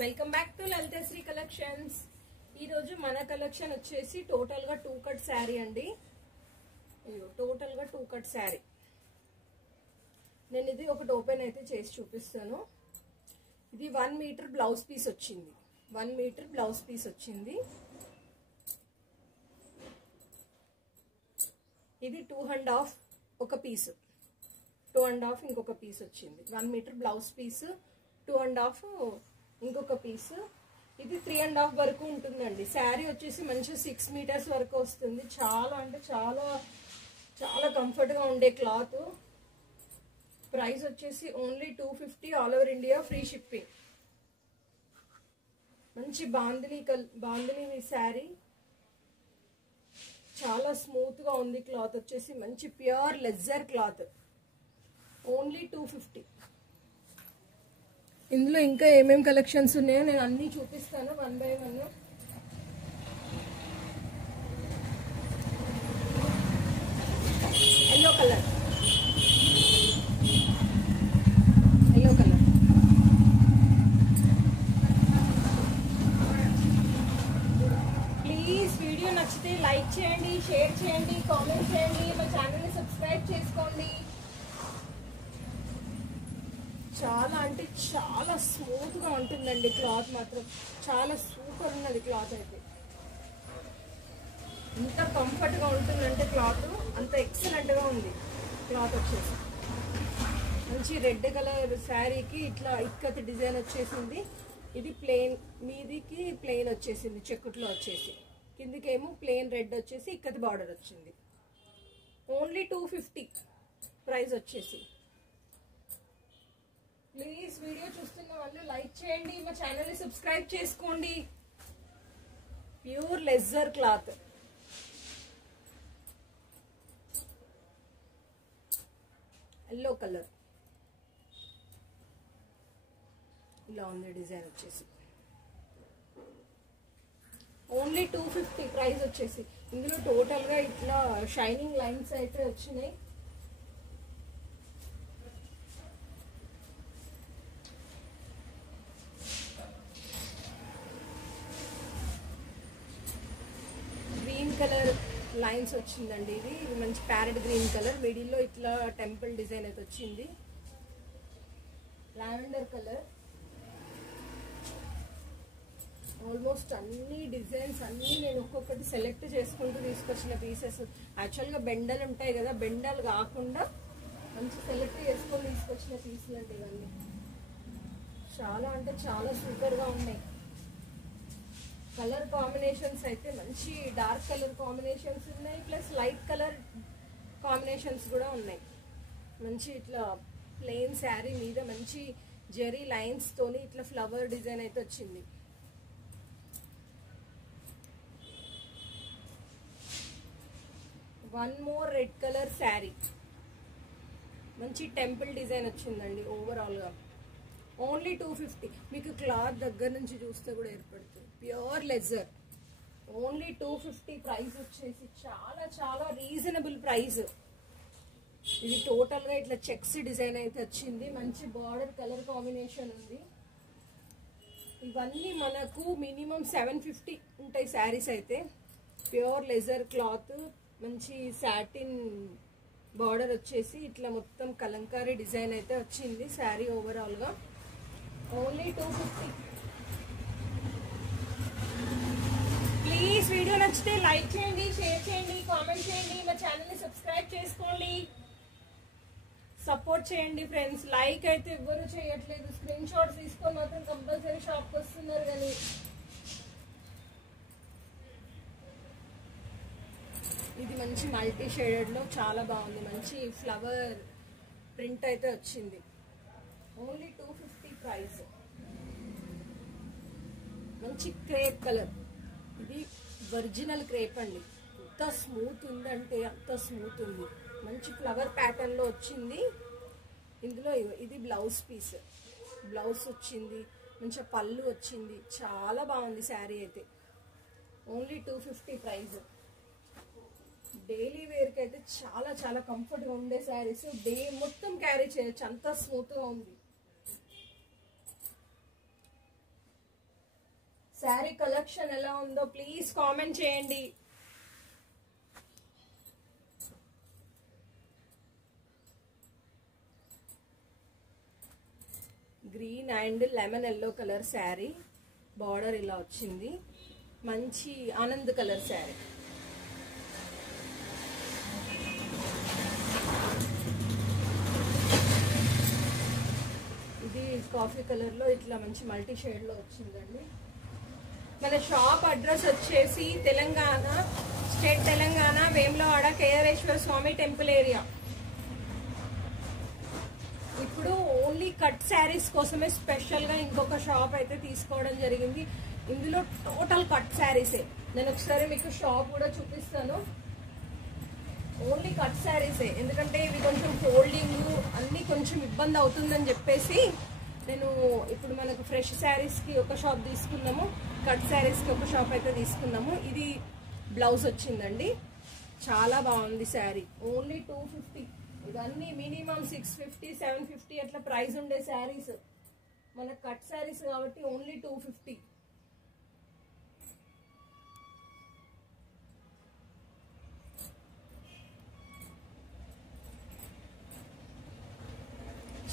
Welcome back to Lalithasri collections. ఈ రోజు మన కలెక్షన్ వచ్చేసి టోటల్ గా 2 కట్ శారీ అండి. టోటల్ గా 2 కట్ శారీ. నేను ఇది ఒకటి ఓపెన్ అయితే చేసి చూపిస్తాను. ఇది 1 మీటర్ బ్లౌజ్ పీస్ వచ్చింది. 1 మీటర్ బ్లౌజ్ పీస్ వచ్చింది. ఇది 2.5 ఒక పీస్, 2.5 ఇంకొక పీస్ వచ్చింది. 1 మీటర్ బ్లౌజ్ పీస్, 2.5 ఇంకొక పీస్. ఇది 3.5 వరకు ఉంటుందండి. శారీ వచ్చేసి మంచి 6 మీటర్స్ వరకు వస్తుంది. చాలా అంటే చాలా చాలా కంఫర్ట్ గా ఉండే క్లాత్. ప్రైస్ వచ్చేసి only 250 all over India, free shipping. మంచి బాందిని శారీ, చాలా స్మూత్ గా ఉంది. క్లాత్ వచ్చేసి మంచి ప్యూర్ లెజర్ క్లాత్. ఓన్లీ 250. ఇందులో ఇంకా ఏమేం కలెక్షన్స్ ఉన్నాయో నేను అన్ని చూపిస్తాను one by one. Yellow colour, yellow colour. Please video నచ్చితే లైక్ చేయండి, షేర్ చేయండి, కామెంట్ చేయండి, మా ఛానల్ని సబ్స్క్రైబ్ చేసుకోండి. చాలా అంటే చాలా స్మూత్ గా ఉంటుందండి క్లాత్. మాత్రం చాలా సూపర్ ఉన్నది క్లాత్. అయితే ఎంత కంఫర్ట్ గా ఉంటుందంటే క్లాత్ అంత ఎక్సలెంట్ గా ఉంది క్లాత్. వచ్చేసి మంచి రెడ్ కలర్ శారీకి ఇట్లా ఇక్కత్ డిజైన్ వచ్చేసింది. ఇది ప్లెయిన్, మీదికి ప్లెయిన్ వచ్చేసింది చెక్కుట్లో వచ్చేసి, కిందికేమో ప్లెయిన్ రెడ్ వచ్చేసి ఇక్కత్ బార్డర్ వచ్చింది. ఓన్లీ 250 ప్రైస్ వచ్చేసి. ప్లీజ్ వీడియో చూస్తున్న వాళ్ళు లైక్ చేయండి, మా ఛానల్ ని సబ్స్క్రైబ్ చేసుకోండి. Pure leather cloth. Yellow colour ఇలా ఉంది డిజైన్ వచ్చేసి. ఓన్లీ 250 ప్రైస్ వచ్చేసి. ఇందులో టోటల్ గా ఇట్లా షైనింగ్ లైన్స్ అయితే వచ్చినాయి. కలర్ లైన్స్ వచ్చిందండి. ఇది మంచి ప్యారెట్ గ్రీన్ కలర్, మిడిల్లో ఇట్లా టెంపుల్ డిజైన్ అయితే వచ్చింది. Lavender colour. ఆల్మోస్ట్ అన్ని డిజైన్స్ అన్ని నేను ఒక్కొక్కటి సెలెక్ట్ చేసుకుంటూ తీసుకొచ్చిన పీసెస్. యాక్చువల్గా బెండలు ఉంటాయి కదా, బెండలు కాకుండా మంచి సెలెక్ట్ చేసుకొని తీసుకొచ్చిన పీసులు అంటే ఇవన్నీ చాలా అంటే చాలా సూపర్గా ఉన్నాయి. కలర్ కాంబినేషన్స్ అయితే మంచి డార్క్ కలర్ కాంబినేషన్స్ ఉన్నాయి, ప్లస్ లైట్ కలర్ కాంబినేషన్స్ కూడా ఉన్నాయి. మంచి ఇట్లా ప్లెయిన్ శారీ మీద మంచి జెరీ లైన్స్ తోని ఇట్లా ఫ్లవర్ డిజైన్ అయితే వచ్చింది. One more red colour sari, మంచి టెంపుల్ డిజైన్ వచ్చిందండి ఓవరాల్ గా. ఓన్లీ 250. మీకు క్లాత్ దగ్గర నుంచి చూస్తే కూడా ఏర్పడుతుంది. Pure ledger. ఓన్లీ 250 ప్రైస్ వచ్చేసి. చాలా చాలా రీజనబుల్ ప్రైస్. ఇది టోటల్ గా ఇట్లా చెక్స్ డిజైన్ అయితే వచ్చింది. మంచి బార్డర్ కలర్ కాంబినేషన్ ఉంది. ఇవన్నీ మనకు మినిమం 750 ఉంటాయి శారీస్ అయితే. ప్యూర్ లెజర్ క్లాత్, మంచి సాటిన్ బార్డర్ వచ్చేసి ఇట్లా మొత్తం కలంకారీ డిజైన్ అయితే వచ్చింది శారీ ఓవరాల్ గా. ఓన్లీ 250. ప్లీజ్ వీడియో నచ్చితే లైక్ చేయండి, షేర్ చేయండి, కామెంట్ చేయండి, మా ఛానల్ ని సబ్స్క్రైబ్ చేసుకోండి, సపోర్ట్ చేయండి ఫ్రెండ్స్. లైక్ అయితే ఎవ్వరూ చేయట్లేదు. స్క్రీన్ షాట్స్ తీసుకొని మాత్రం కంపల్సరీ షాప్కి వస్తున్నారు. కానీ ఇది మంచి మల్టీ షేడెడ్ లో చాలా బాగుంది. మంచి ఫ్లవర్ ప్రింట్ అయితే వచ్చింది. Only 250 price. మంచి క్రేప్ కలర్. ఇది ఒరిజినల్ క్రేప్ అండి. ఎంత స్మూత్ ఉందంటే అంత స్మూత్ ఉంది. మంచి ఫ్లవర్ ప్యాటర్న్ లో వచ్చింది. ఇందులో ఇది బ్లౌజ్ పీస్, బ్లౌజ్ వచ్చింది, మంచి పళ్ళు వచ్చింది. చాలా బాగుంది శారీ అయితే. Only 250 price. డైలీ వేర్ కి అయితే చాలా చాలా కంఫర్ట్ గా ఉండే శారీస్. డే మొత్తం క్యారీ చేయొచ్చు, అంత స్మూత్ గా ఉంది. శారీ కలెక్షన్ ఎలా ఉందో ప్లీజ్ కామెంట్ చేయండి. Green and lemon yellow colour sari, border ఇలా వచ్చింది. మంచి ఆనంద్ కలర్ శారీ. ఇది కాఫీ కలర్ లో ఇట్లా మంచి మల్టీ షేడ్ లో వచ్చిందండి. మన షాప్ అడ్రస్ వచ్చేసి తెలంగాణ స్టేట్, తెలంగాణ, వేములవాడ కేదారేశ్వర స్వామి టెంపుల్ ఏరియా. ఇప్పుడు ఓన్లీ కట్ శారీస్ కోసమే స్పెషల్ గా ఇంకొక షాప్ అయితే తీసుకోవడం జరిగింది. ఇందులో టోటల్ కట్ శారీసే. నేను ఒకసారి మీకు షాప్ కూడా చూపిస్తాను. ఓన్లీ కట్ శారీసే, ఎందుకంటే ఇవి కొంచెం ఫోల్డింగ్ అన్ని కొంచెం ఇబ్బంది అవుతుందని చెప్పేసి నేను ఇప్పుడు మనకు ఫ్రెష్ శారీస్ కి ఒక షాప్ తీసుకున్నాము, కట్ శారీస్ కి ఒక షాప్ అయితే తీసుకున్నాము. ఇది బ్లౌజ్ వచ్చిందండి. చాలా బాగుంది శారీ. ఓన్లీ 250. ఇవన్నీ మినిమం 650, 750 అట్లా ప్రైస్ ఉండే శారీస్. మన కట్ శారీస్ కాబట్టి ఓన్లీ 250.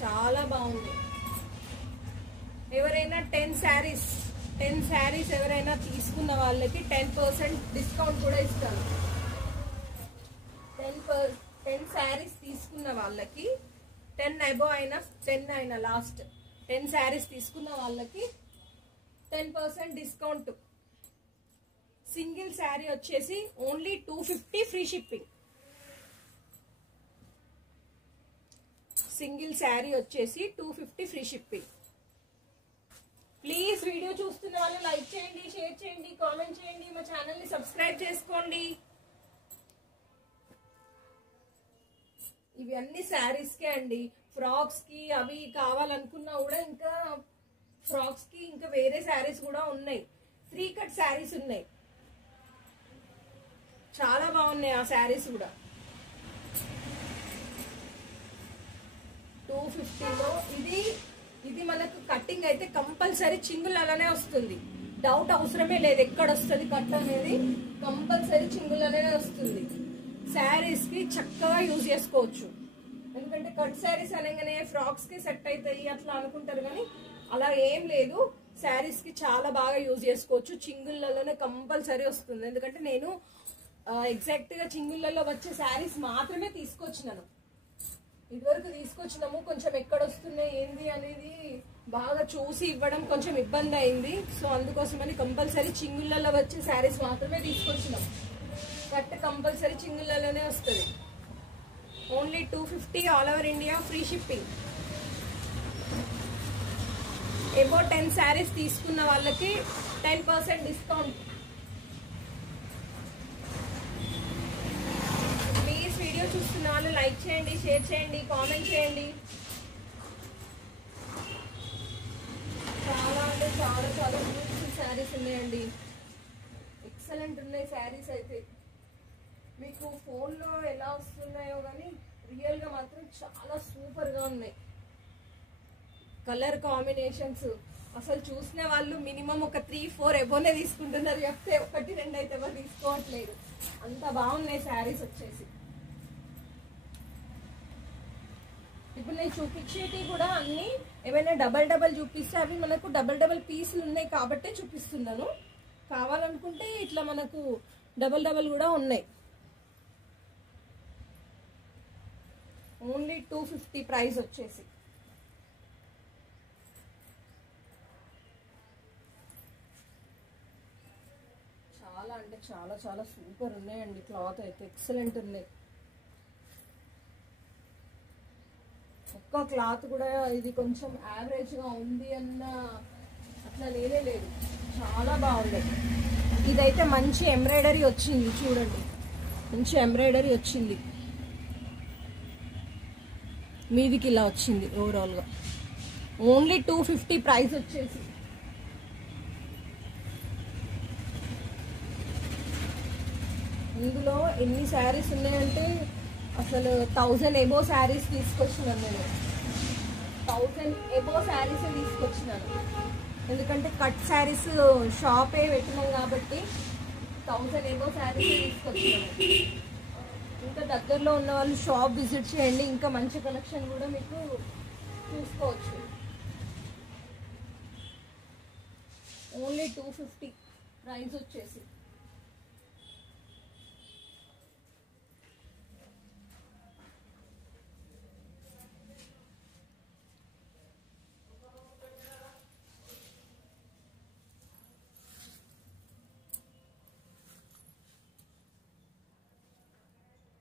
చాలా బాగుంది. ఎవరైనా 10 శారీస్ ఎవరైనా తీసుకున్న వాళ్ళకి 10% డిస్కౌంట్ కూడా ఇస్తాను. 10 శారీస్ తీసుకున్న వాళ్ళకి 10 అబోవ్ అయినా 10 అయినా లాస్ట్ 10 శారీస్ తీసుకున్న వాళ్ళకి 10% డిస్కౌంట్. సింగిల్ శారీ వచ్చేసి only 250 free shipping. Single sari వచ్చేసి 250 ఫ్రీ షిప్పింగ్. ప్లీజ్ వీడియో చూస్తున్న వాళ్ళు లైక్ చేయండి, షేర్ చేయండి, కామెంట్ చేయండి, మా ఛానల్ ని సబ్స్క్రైబ్ చేసుకోండి. ఇవి అన్ని శారీస్ కే అండి. ఫ్రాక్స్ కి అవి కావాలనుకున్నా కూడా ఇంకా ఫ్రాక్స్ కి ఇంకా వేరే శారీస్ కూడా ఉన్నాయి. 3 కట్ శారీస్ ఉన్నాయి. చాలా బాగున్నాయి ఆ శారీస్ కూడా. 250లో ఇది మనకు కట్టింగ్ అయితే కంపల్సరీ చింగుల్ అలానే వస్తుంది. డౌట్ అవసరమే లేదు ఎక్కడ వస్తుంది కట్ అనేది. కంపల్సరీ చింగుల్ అలానే వస్తుంది. శారీస్ కి చక్కగా యూజ్ చేసుకోవచ్చు. ఎందుకంటే కట్ శారీస్ అనగానే ఫ్రాక్స్ కి సెట్ అవుతాయి అట్లా అనుకుంటారు, కానీ అలా ఏం లేదు. శారీస్ కి చాలా బాగా యూజ్ చేసుకోవచ్చు. చింగుళ్ళలోనే కంపల్సరీ వస్తుంది. ఎందుకంటే నేను ఎగ్జాక్ట్ గా చింగుళ్ళలో వచ్చే శారీస్ మాత్రమే తీసుకొచ్చినాను. ఇదివరకు తీసుకొచ్చినాము, కొంచెం ఎక్కడ వస్తున్నాయి ఏంది అనేది బాగా చూసి ఇవ్వడం కొంచెం ఇబ్బంది అయింది. సో అందుకోసమని కంపల్సరీ చింగుళ్ళలో వచ్చే శారీస్ మాత్రమే తీసుకొచ్చినాం. కట్ కంపల్సరీ చింగుళ్ళలోనే వస్తుంది. Only 250 all over India free shipping. Above 10 saris తీసుకున్న వాళ్ళకి 10% డిస్కౌంట్. ప్లీజ్ వీడియో చూస్తున్న వాళ్ళు లైక్ చేయండి, షేర్ చేయండి, కామెంట్ చేయండి. చాలా అంటే చాలా చాలా బ్యూటిఫుల్ శారీస్ ఉన్నాయండి. ఎక్సలెంట్ ఉన్నాయి శారీస్ అయితే. మీకు ఫోన్లో ఎలా వస్తున్నాయో కానీ రియల్గా మాత్రం చాలా సూపర్గా ఉన్నాయి. కలర్ కాంబినేషన్స్ అసలు చూసిన వాళ్ళు మినిమం ఒక 3-4 ఎబోనే తీసుకుంటున్నారు. చెప్తే 1-2 అయితే ఎవరు తీసుకోవట్లేదు. అంత బాగున్నాయి శారీస్ వచ్చేసి. ఇప్పుడు నేను చూపించేటి కూడా అన్ని ఏమైనా డబల్ చూపిస్తే అవి మనకు డబల్ పీసులు ఉన్నాయి కాబట్టే చూపిస్తున్నాను. కావాలనుకుంటే ఇట్లా మనకు డబల్ కూడా ఉన్నాయి. ఓన్లీ 250 ప్రైస్ వచ్చేసి. చాలా అంటే చాలా చాలా సూపర్ ఉన్నాయండి. క్లాత్ అయితే ఎక్సలెంట్ ఉన్నాయి. ఒక్క క్లాత్ కూడా ఇది కొంచెం యావరేజ్గా ఉంది అన్న అట్లా లేనే లేదు. చాలా బాగుంది. ఇదైతే మంచి ఎంబ్రాయిడరీ వచ్చింది చూడండి. మంచి ఎంబ్రాయిడరీ వచ్చింది. మీదికి ఇలా వచ్చింది ఓవరాల్గా. ఓన్లీ 250 ప్రైస్ వచ్చేసి. ఇందులో ఎన్ని శారీస్ ఉన్నాయంటే అసలు 1000 ఎబో శారీస్ తీసుకొచ్చినాను నేను. 1000 ఎబో శారీస్ తీసుకొచ్చినాను. ఎందుకంటే కట్ శారీస్ షాపే పెట్టినాం కాబట్టి 1000 ఏమో శారీస్ తీసుకొచ్చాము. ఇంకా దగ్గరలో ఉన్న వాళ్ళు షాప్ విజిట్ చేయండి, ఇంకా మంచి కలెక్షన్ కూడా మీకు చూసుకోవచ్చు. ఓన్లీ 250 ప్రైస్ వచ్చేసి.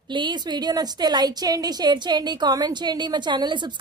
ప్లీజ్ వీడియో నచ్చితే లైక్ చేయండి, షేర్ చేయండి, కామెంట్ చేయండి, మా ఛానల్ని సబ్స్క్రైబ్